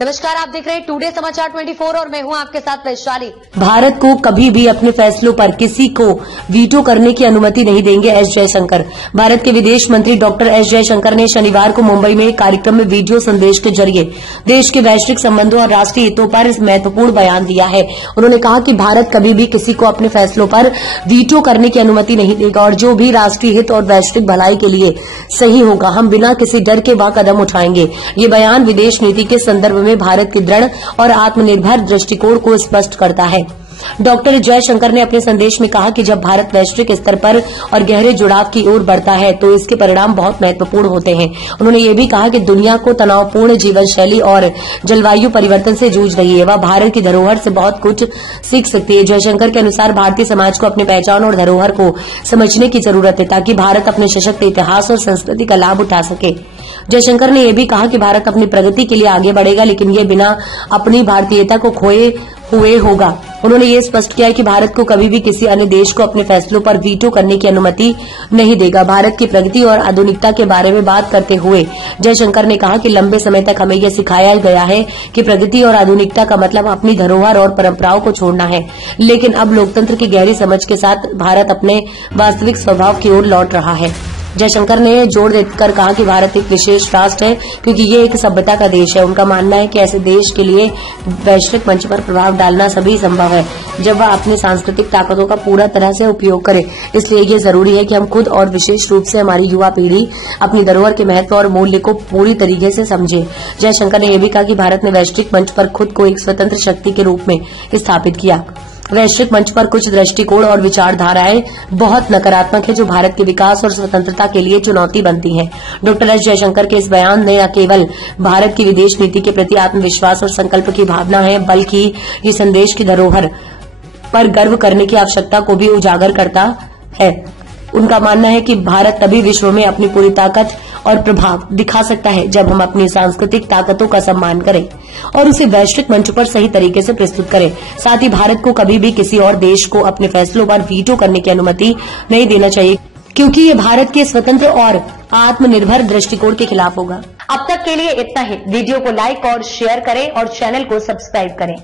नमस्कार, आप देख रहे हैं टुडे समाचार 24 और मैं हूं आपके साथ वैशाली। भारत को कभी भी अपने फैसलों पर किसी को वीटो करने की अनुमति नहीं देंगे एस जयशंकर। भारत के विदेश मंत्री डॉक्टर एस जयशंकर ने शनिवार को मुंबई में एक कार्यक्रम में वीडियो संदेश के जरिए देश के वैश्विक संबंधों और राष्ट्रीय हितों पर महत्वपूर्ण बयान दिया है। उन्होंने कहा कि भारत कभी भी किसी को अपने फैसलों पर वीटो करने की अनुमति नहीं देगा और जो भी राष्ट्रीय हित और वैश्विक भलाई के लिए सही होगा, हम बिना किसी डर के वह कदम उठाएंगे। ये बयान विदेश नीति के संदर्भ में भारत के दृढ़ और आत्मनिर्भर दृष्टिकोण को स्पष्ट करता है। डॉक्टर जयशंकर ने अपने संदेश में कहा कि जब भारत वैश्विक स्तर पर और गहरे जुड़ाव की ओर बढ़ता है तो इसके परिणाम बहुत महत्वपूर्ण होते हैं। उन्होंने ये भी कहा कि दुनिया को तनावपूर्ण जीवन शैली और जलवायु परिवर्तन से जूझ रही है, वह भारत की धरोहर से बहुत कुछ सीख सकती है। जयशंकर के अनुसार भारतीय समाज को अपनी पहचान और धरोहर को समझने की जरूरत है ताकि भारत अपने सशक्त इतिहास और संस्कृति का लाभ उठा सके। जयशंकर ने यह भी कहा कि भारत अपनी प्रगति के लिए आगे बढ़ेगा, लेकिन ये बिना अपनी भारतीयता को खोए हुए होगा। उन्होंने ये स्पष्ट किया कि भारत को कभी भी किसी अन्य देश को अपने फैसलों पर वीटो करने की अनुमति नहीं देगा। भारत की प्रगति और आधुनिकता के बारे में बात करते हुए जयशंकर ने कहा कि लंबे समय तक हमें यह सिखाया गया है कि प्रगति और आधुनिकता का मतलब अपनी धरोहर और परंपराओं को छोड़ना है, लेकिन अब लोकतंत्र की गहरी समझ के साथ भारत अपने वास्तविक स्वभाव की ओर लौट रहा है। जयशंकर ने जोर देकर कहा कि भारत एक विशेष राष्ट्र है क्योंकि ये एक सभ्यता का देश है। उनका मानना है कि ऐसे देश के लिए वैश्विक मंच पर प्रभाव डालना सभी संभव है जब वह अपनी सांस्कृतिक ताकतों का पूरा तरह से उपयोग करे। इसलिए ये जरूरी है कि हम खुद और विशेष रूप से हमारी युवा पीढ़ी अपनी धरोहर के महत्व और मूल्य को पूरी तरीके से समझे। जयशंकर ने यह भी कहा कि भारत ने वैश्विक मंच पर खुद को एक स्वतंत्र शक्ति के रूप में स्थापित किया। वैश्विक मंच पर कुछ दृष्टिकोण और विचारधाराएं बहुत नकारात्मक है जो भारत के विकास और स्वतंत्रता के लिए चुनौती बनती हैं। डॉक्टर एस जयशंकर के इस बयान ने न केवल भारत की विदेश नीति के प्रति आत्मविश्वास और संकल्प की भावना है, बल्कि ये संदेश की धरोहर पर गर्व करने की आवश्यकता को भी उजागर करता है। उनका मानना है कि भारत तभी विश्व में अपनी पूरी ताकत और प्रभाव दिखा सकता है जब हम अपनी सांस्कृतिक ताकतों का सम्मान करें और उसे वैश्विक मंच पर सही तरीके से प्रस्तुत करें। साथ ही भारत को कभी भी किसी और देश को अपने फैसलों पर वीटो करने की अनुमति नहीं देना चाहिए क्योंकि ये भारत के स्वतंत्र और आत्मनिर्भर दृष्टिकोण के खिलाफ होगा। अब तक के लिए इतना ही। वीडियो को लाइक और शेयर करें और चैनल को सब्सक्राइब करें।